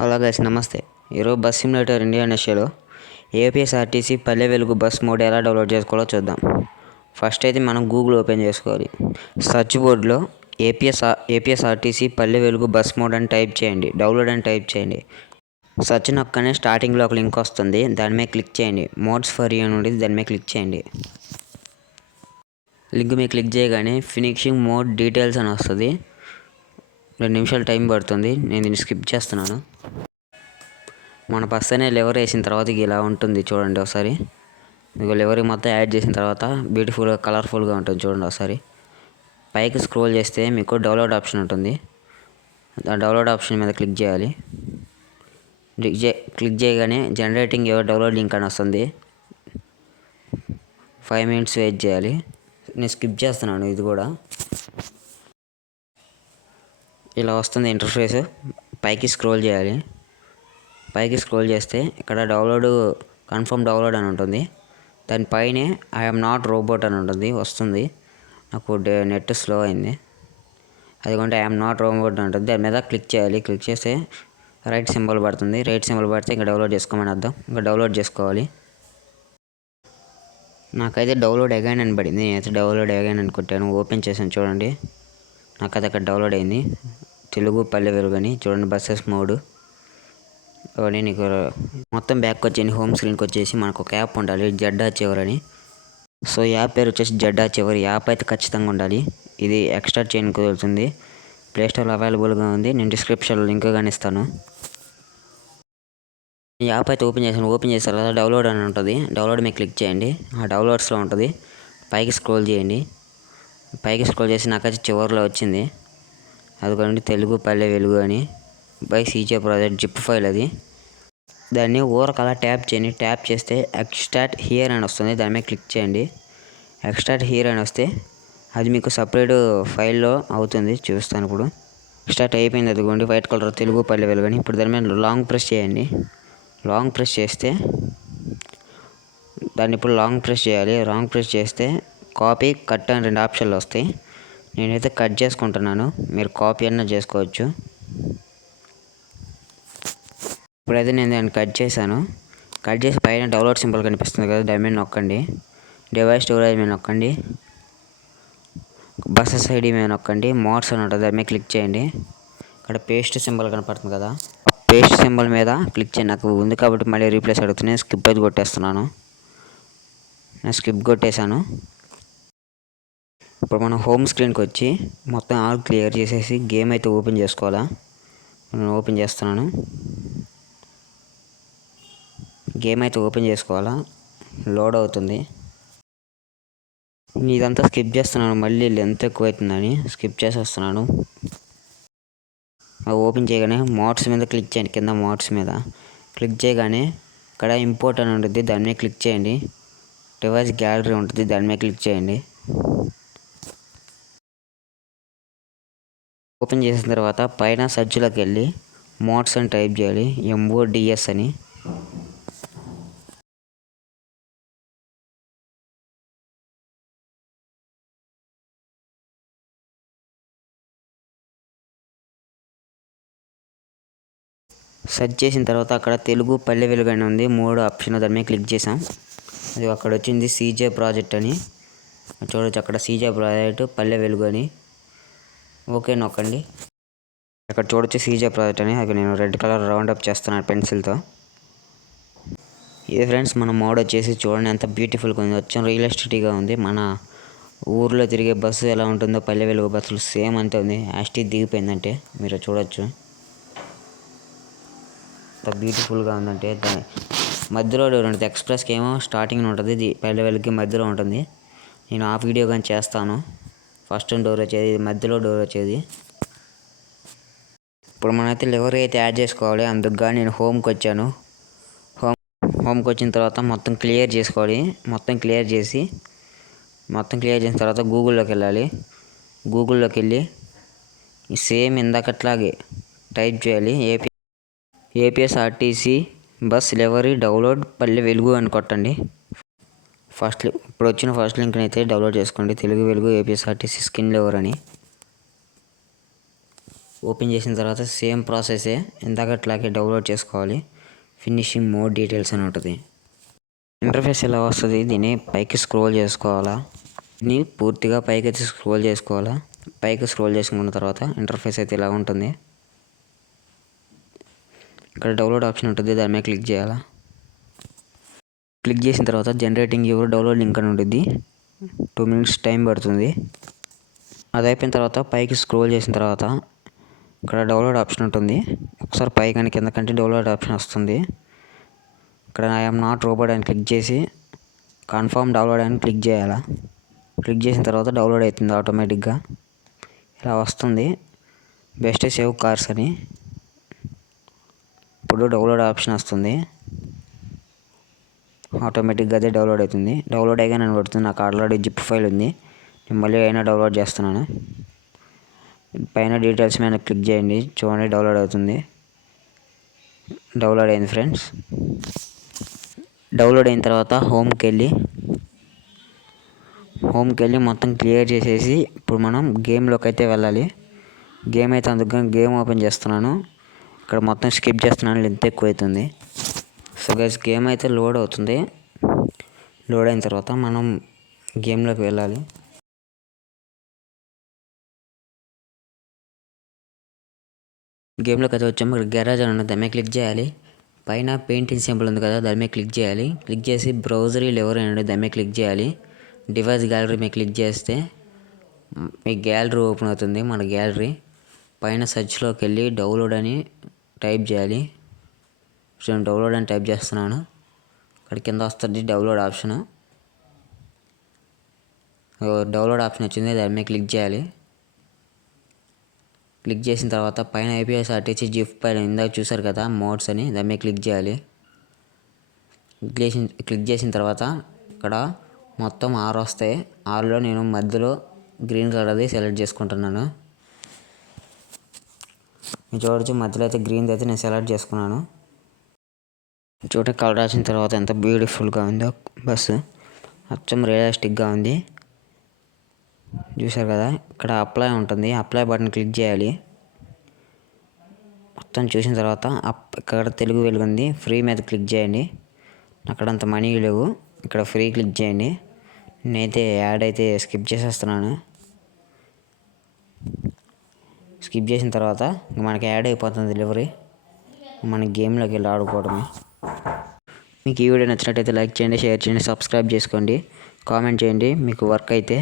Hello guys, నమస్తే. ఈరోజు bus simulator India షోలో APSRTC Palle Velugu bus mode ఎలా డౌన్లోడ్ చేసుకోవాలో చూద్దాం. ఫస్ట్ అయితే మనం గూగుల్ ఓపెన్ చేసుకోవాలి. సెర్చ్ బోర్డులో APSRTC Palle Velugu bus mode అని టైప్ చేయండి. డౌన్లోడ్ అని టైప్ చేయండి. సెర్చ్ నొక్కనే స్టార్టింగ్లో ఒక లింక్ వస్తుంది. దాని మీద క్లిక్ చేయండి. మోడ్స్ ఫర్ యూ అని ఉంటుంది, దాని మీద క్లిక్ చేయండి. లింక్ మీద క్లిక్ చేయగానే ఫినిషింగ్ మోడ్ డీటెయిల్స్ అని వస్తుంది. 2 నిమిషాలు టైం పడుతుంది. నేను దీన్ని స్కిప్ చేస్తున్నాను. మన బస్ అనే లివర్ వేసిన తర్వాత ఇలా ఉంటుంది చూడండి ఒకసారి. మీకు లివర్ మొత్తం యాడ్ చేసిన తర్వాత బ్యూటిఫుల్గా కలర్ఫుల్గా ఉంటుంది చూడండి ఒకసారి. పైకి స్క్రోల్ చేస్తే మీకు డౌన్లోడ్ ఆప్షన్ ఉంటుంది. ఆ డౌన్లోడ్ ఆప్షన్ మీద క్లిక్ చేయాలి. క్లిక్ చేయగానే జనరేటింగ్ యువర్ డౌన్లోడ్ లింక్ అని వస్తుంది. 5 minutes వెయిట్ చేయాలి. నేను స్కిప్ చేస్తున్నాను ఇది కూడా. ఇలా వస్తుంది ఇంటర్ఫేస్. పైకి స్క్రోల్ చేయాలి. పైకి స్క్రోల్ చేస్తే ఇక్కడ కన్ఫర్మ్ డౌన్లోడ్ అని ఉంటుంది. దానిపైనే ఐఎమ్ నాట్ రోబోట్ అని ఉంటుంది వస్తుంది. నాకు నెట్ స్లో అయింది. అదిగోండి ఐఎమ్ నాట్ రోబోట్ అని ఉంటుంది. దాని మీద క్లిక్ చేయాలి. క్లిక్ చేస్తే రైట్ సింబల్ పడుతుంది. రైట్ సింబల్ పడితే ఇంకా డౌన్లోడ్ చేసుకోమని అర్థం. ఇంకా డౌన్లోడ్ చేసుకోవాలి. నాకైతే డౌన్లోడ్ అగైన్ అని పడింది. నేనైతే డౌన్లోడ్ అగైన్ అని కొట్టాను. ఓపెన్ చేశాను చూడండి. నాకు అది అక్కడ డౌన్లోడ్ అయింది. తెలుగు పల్లె వెలుగు అని చూడండి. బస్సెస్ మోడ్ అవన్నీ నీకు మొత్తం బ్యాక్ వచ్చేసి హోమ్ స్క్రీన్కి వచ్చేసి మనకు ఒక యాప్ ఉండాలి, జెడ్ అచీవర్ అని. సో యాప్ పేరు వచ్చేసి జెడ్ అచీవర్. యాప్ అయితే ఖచ్చితంగా ఉండాలి. ఇది ఎక్స్ట్రా చేయడానికి కుదురుతుంది. ప్లేస్టోర్లో అవైలబుల్గా ఉంది. నేను డిస్క్రిప్షన్లో లింక్ కానీ ఇస్తాను. ఈ యాప్ అయితే ఓపెన్ చేసాను. ఓపెన్ చేసిన తర్వాత డౌన్లోడ్ అని ఉంటుంది. డౌన్లోడ్ మీద క్లిక్ చేయండి. ఆ డౌన్లోడ్స్లో ఉంటుంది. పైకి స్క్రోల్ చేయండి. పైకి స్క్రోల్ చేసి నాకైతే చివరిలో వచ్చింది. అదిగోండి తెలుగు పల్లె వెలుగు అని by CJ project zip file అది. దాన్ని ఊరకలా ట్యాప్ చేయండి. ట్యాప్ చేస్తే ఎక్స్ట్రాక్ట్ హియర్ అని వస్తుంది. దాని మీద క్లిక్ చేయండి. ఎక్స్ట్రాక్ట్ హియర్ అని వస్తే అది మీకు సపరేట్ ఫైల్లో అవుతుంది. చూపిస్తాను ఇప్పుడు. ఎక్స్ట్రాక్ట్ అయిపోయింది. అదిగోండి వైట్ కలర్ తెలుగు పల్లె వెలుగు అని. ఇప్పుడు దాని మీద లాంగ్ ప్రెస్ చేయండి. లాంగ్ ప్రెస్ చేస్తే దాన్ని ఇప్పుడు లాంగ్ ప్రెస్ చేయాలి. లాంగ్ ప్రెస్ చేస్తే కాపీ, కట్ అని 2 ఆప్షన్లు వస్తాయి. నేనైతే కట్ చేసుకుంటున్నాను. మీరు కాపీ అన్నా చేసుకోవచ్చు. ఇప్పుడైతే నేను దాన్ని కట్ చేశాను. కట్ చేసి పైన డౌన్లోడ్ సింబల్ కనిపిస్తుంది కదా, దాని మీద నొక్కండి. డివైస్ స్టోరేజ్ మీద నొక్కండి. బస్సెస్ ఐడి మీద నొక్కండి. మోడ్స్ అని ఉంటుంది, దాని మీద క్లిక్ చేయండి. ఇక్కడ పేస్ట్ సింబల్ కనపడుతుంది కదా, పేస్ట్ సింబల్ మీద క్లిక్ చేయండి. నాకు ఉంది కాబట్టి మళ్ళీ రీప్లేస్ అడుగుతున్నాను. స్కిప్ అయితే కొట్టేస్తున్నాను. నేను స్కిప్ కొట్టేశాను. ఇప్పుడు మనం హోమ్ స్క్రీన్కి వచ్చి మొత్తం ఆల్ క్లియర్ చేసేసి గేమ్ అయితే ఓపెన్ చేసుకోవాలా. నేను ఓపెన్ చేస్తున్నాను. గేమ్ అయితే ఓపెన్ చేసుకోవాలా. లోడ్ అవుతుంది. ఇదంతా స్కిప్ చేస్తున్నాను. మళ్ళీ లెంత్ ఎక్కువ అవుతుందని స్కిప్ చేసేస్తున్నాను. ఓపెన్ చేయగానే మోడ్స్ మీద క్లిక్ చేయండి. కింద మోడ్స్ మీద క్లిక్ చేయగానే ఇక్కడ ఇంపోర్ట్ అని ఉంటుంది, దాని మీద క్లిక్ చేయండి. డివైస్ గ్యాలరీ ఉంటుంది, దాని మీద క్లిక్ చేయండి. ఓపెన్ చేసిన తర్వాత పైన సెర్చ్లోకి వెళ్ళి మోడ్స్ అని టైప్ చేయాలి. MODS అని. సెర్చ్ చేసిన తర్వాత అక్కడ తెలుగు పల్లె వెలుగు అని ఉంది. 3 ఆప్షన్, దాని మీద క్లిక్ చేసాం. అది అక్కడ వచ్చింది సీజే ప్రాజెక్ట్ అని చూడవచ్చు. అక్కడ సీజే ప్రాజెక్ట్ పల్లె వెలుగు అని ఓకే నొక్కండి. అక్కడ చూడొచ్చు సీజే ప్రాజెక్ట్ అని. అక్కడ నేను రెడ్ కలర్ రౌండ్ అప్ చేస్తున్నాను పెన్సిల్తో. ఇది ఫ్రెండ్స్ మన మోడ్ వచ్చేసి చూడండి ఎంత బ్యూటిఫుల్గా ఉంది. వచ్చాం రియలిస్టిక్గా ఉంది. మన ఊర్లో తిరిగే బస్సు ఎలా ఉంటుందో పల్లె వెలుగు బస్సులు సేమ్ అంతే ఉంది. యాస్టీ దిగిపోయిందంటే మీరు చూడొచ్చు ఎంత బ్యూటిఫుల్గా ఉందంటే. దాని మధ్యలో ఉంటుంది. ఎక్స్ప్రెస్కి ఏమో స్టార్టింగ్ ఉంటుంది, ఇది పల్లె వెలుగుకి మధ్యలో ఉంటుంది. నేను ఆ వీడియో కానీ చేస్తాను. ఫస్ట్ డోర్ వచ్చేది, మధ్యలో డోర్ వచ్చేది. ఇప్పుడు మనమైతే లివర్ అయితే యాడ్ చేసుకోవాలి. అందుకుగా నేను హోమ్కి వచ్చాను. హోమ్కి వచ్చిన తర్వాత మొత్తం క్లియర్ చేసుకోవాలి. మొత్తం క్లియర్ చేసిన తర్వాత గూగుల్లోకి వెళ్ళాలి. గూగుల్లోకి వెళ్ళి సేమ్ ఇందాకట్లాగే టైప్ చేయాలి. ఏపీఎస్ఆర్టీసీ బస్ లివరీ డౌన్లోడ్ పల్లె వెలుగు అని కొట్టండి. ఇప్పుడు వచ్చిన ఫస్ట్ లింక్ని అయితే డౌన్లోడ్ చేసుకోండి. తెలుగు వెలుగు ఏపీఎస్ఆర్టీసీ స్కిన్ లివర్ అని. ఓపెన్ చేసిన తర్వాత సేమ్ ప్రాసెసే, ఇందాకట్లాగే డౌన్లోడ్ చేసుకోవాలి. ఫినిషింగ్ మోర్ డీటెయిల్స్ అని ఉంటుంది. ఇంటర్ఫేస్ ఎలా వస్తుంది, దీన్ని పైకి స్క్రోల్ చేసుకోవాలా, దీన్ని పూర్తిగా పైకి అయితే స్క్రోల్ చేసుకోవాలా. పైకి స్క్రోల్ చేసుకున్న తర్వాత ఇంటర్ఫేస్ అయితే ఇలా ఉంటుంది. ఇక్కడ డౌన్లోడ్ ఆప్షన్ ఉంటుంది, దాని మీద క్లిక్ చేయాలా. క్లిక్ చేసిన తర్వాత జనరేటింగ్ యువర్ డౌన్లోడ్ లింక్ అని ఉంటుంది. 2 minutes టైం పడుతుంది. అది అయిపోయిన తర్వాత పైకి స్క్రోల్ చేసిన తర్వాత ఇక్కడ డౌన్లోడ్ ఆప్షన్ ఉంటుంది. ఒకసారి పైకి అని కింద కంటే డౌన్లోడ్ ఆప్షన్ వస్తుంది. ఇక్కడ ఐఎమ్ నాట్ రోబోట్ అని క్లిక్ చేసి కన్ఫర్మ్ డౌన్లోడ్ అని క్లిక్ చేయాలా. క్లిక్ చేసిన తర్వాత డౌన్లోడ్ అవుతుంది ఆటోమేటిక్గా. ఇలా వస్తుంది బెస్ట్ సేవ్ కార్స్ అని. ఇప్పుడు డౌన్లోడ్ ఆప్షన్ వస్తుంది, ఆటోమేటిక్గా అదే డౌన్లోడ్ అవుతుంది. డౌన్లోడ్ అయ్యాక పడుతుంది. నాకు ఆల్రెడీ జిప్ ఫైల్ ఉంది, నేను మళ్ళీ అయినా డౌన్లోడ్ చేస్తున్నాను. పైన డీటెయిల్స్ మీద క్లిక్ చేయండి, చూడండి డౌన్లోడ్ అవుతుంది. డౌన్లోడ్ అయింది ఫ్రెండ్స్. డౌన్లోడ్ అయిన తర్వాత హోమ్కి వెళ్ళి మొత్తం క్లియర్ చేసేసి ఇప్పుడు మనం గేమ్లోకి అయితే వెళ్ళాలి. గేమ్ అయితే అందుకని గేమ్ ఓపెన్ చేస్తున్నాను. ఇక్కడ మొత్తం స్కిప్ చేస్తున్నాను, లెంత్ ఎక్కువ అవుతుంది. సో గైస్ గేమ్ అయితే లోడ్ అవుతుంది. లోడ్ అయిన తర్వాత మనం గేమ్లోకి వెళ్ళాలి. గేమ్లోకి అయితే వచ్చాము. ఇక్కడ గ్యారేజ్ అని ఉంది, దాని మీద క్లిక్ చేయాలి. పైన పెయింటింగ్ సింబల్ ఉంది కదా, దాని మీద క్లిక్ చేయాలి. క్లిక్ చేసి బ్రౌజరీ లెవర్ అని దాని మీద క్లిక్ చేయాలి. డివైస్ గ్యాలరీ మీద క్లిక్ చేస్తే మీ గ్యాలరీ ఓపెన్ అవుతుంది. మన గ్యాలరీ పైన సెర్చ్లోకి వెళ్ళి డౌన్లోడ్ అని టైప్ చేయాలి. నేను డౌన్లోడ్ అని టైప్ చేస్తున్నాను. ఇక్కడ కింద వస్తుంది డౌన్లోడ్ ఆప్షన్. డౌన్లోడ్ ఆప్షన్ వచ్చింది, దాని మీద క్లిక్ చేయాలి. క్లిక్ చేసిన తర్వాత పైన ఏపీఎస్ఆర్టీసీ జిప్ పైన ఇందాక చూసారు కదా మోడ్స్ అని, దాని మీద క్లిక్ చేయాలి. క్లిక్ చేసిన తర్వాత ఇక్కడ మొత్తం 6 వస్తాయి. 6లో నేను మధ్యలో గ్రీన్ కలర్ది సెలెక్ట్ చేసుకుంటున్నాను. మీరు చూడవచ్చు మధ్యలో అయితే గ్రీన్ది అయితే నేను సెలెక్ట్ చేసుకున్నాను. చూడండి కలర్ రాసిన తర్వాత ఎంత బ్యూటిఫుల్గా ఉందో బస్సు, అచ్చం రియలిస్టిక్గా ఉంది. చూసారు కదా, ఇక్కడ అప్లై ఉంటుంది, అప్లై బటన్ క్లిక్ చేయాలి. మొత్తం చూసిన తర్వాత ఇక్కడ తెలుగు వెలుగు ఉంది, ఫ్రీ మీద క్లిక్ చేయండి. అక్కడ అంత మనీ లేవు, ఇక్కడ ఫ్రీ క్లిక్ చేయండి. నేనైతే యాడ్ అయితే స్కిప్ చేసేస్తున్నాను. స్కిప్ చేసిన తర్వాత మనకి యాడ్ అయిపోతుంది డెలివరీ. మన గేమ్లోకి వెళ్ళి ఆడుకోవడమే. మీకు ఈ వీడియో నచ్చినట్టయితే లైక్ చేయండి, షేర్ చేయండి, సబ్స్క్రైబ్ చేసుకోండి, కామెంట్ చేయండి మీకు వర్క్ అయితే.